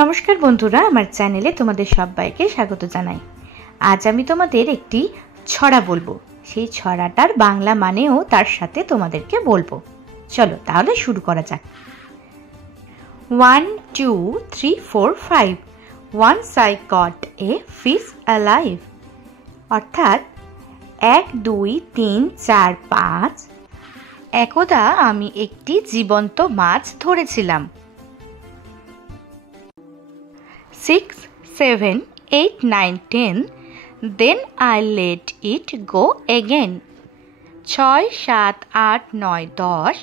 নমস্কার বন্ধুরা, আমার চ্যানেলে তোমাদের সবাইকে স্বাগত জানাই। আজ আমি তোমাদের একটি ছড়া বলবো। সেই ছড়াটার বাংলা মানেও তার সাথে তোমাদেরকে বলবো। চলো তাহলে শুরু করা যাক। 1 2 3 4 5 Once I caught a fish alive। অর্থাৎ 1 2 3 4 5 একদা আমি একটি জীবন্ত মাছ ধরেছিলাম। 6 7 8 9 10 Then I let it go again। 6 7 8 9 10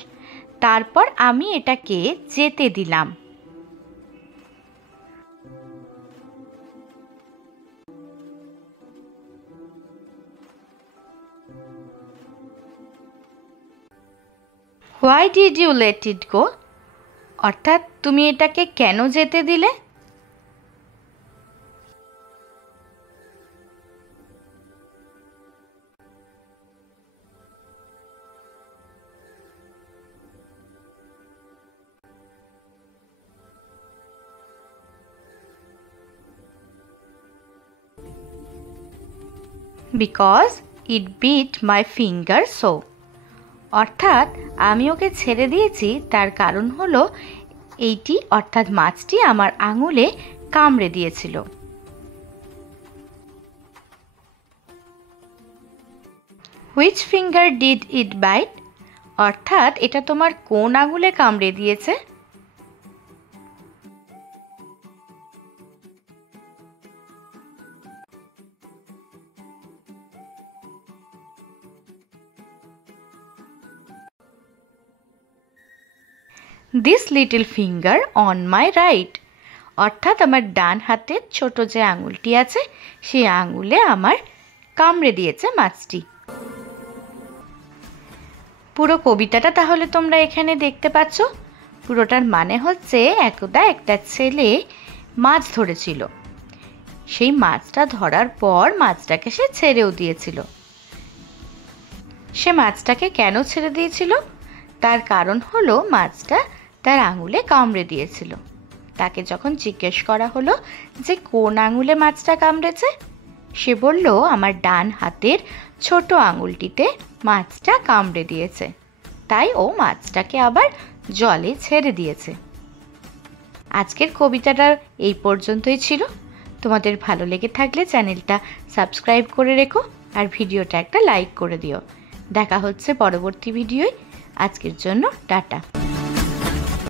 তারপর আমি এটাকে যেতে দিলাম। Why did you let it go? অর্থাৎ তুমি এটাকে কেন যেতে দিলে? Because it bit my finger so। অর্থাৎ আমি ওকে ছেড়ে দিয়েছি তার কারণ হলো এইটি, অর্থাৎ মাছটি আমার আঙুলে কামড়ে দিয়েছিল। Which finger did it bite? অর্থাৎ এটা তোমার কোন আঙুলে কামড়ে দিয়েছে? This little finger on my right। অর্থাৎ আমার ডান হাতের ছোট যে আঙুলটি আছে সেই আঙুলে আমার কামড়ে দিয়েছে মাছটি। পুরো কবিতাটা তাহলে তোমরা এখানে দেখতে পাচ্ছ। পুরোটার মানে হচ্ছে একদা একটা ছেলে মাছ ধরেছিল। সেই মাছটা ধরার পর মাছটাকে সে ছেড়েও দিয়েছিল। সে মাছটাকে কেন ছেড়ে দিয়েছিল? তার কারণ হলো মাছটা তার আঙুলে কামড়ে দিয়েছিল। তাকে যখন জিজ্ঞেস করা হলো যে কোন আঙুলে মাছটা কামড়েছে, সে বলল আমার ডান হাতের ছোট আঙুলটিতে মাছটা কামড়ে দিয়েছে, তাই ও মাছটাকে আবার জলে ছেড়ে দিয়েছে। আজকের কবিতাটা এই পর্যন্তই ছিল। তোমাদের ভালো লেগে থাকলে চ্যানেলটা সাবস্ক্রাইব করে রেখো আর ভিডিওটা একটা লাইক করে দিও। দেখা হচ্ছে পরবর্তী ভিডিওয়। আজকের জন্য টাটা।